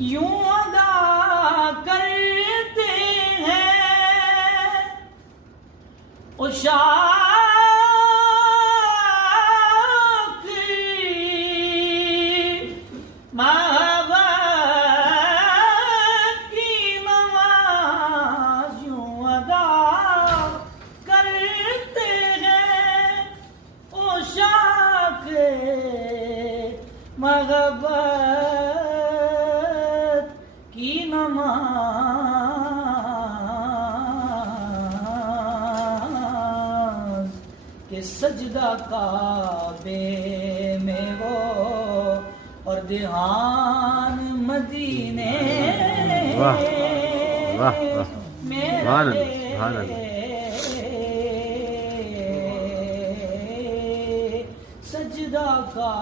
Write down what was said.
یوں ادا کرتے ہیں عشاق محبت کی نماز، یوں ادا کرتے ہیں عشاق محبت کی نماز، کہ سجدہ کعبے میں ہو اور دھیان مدینے میں رہے۔ سجدہ کا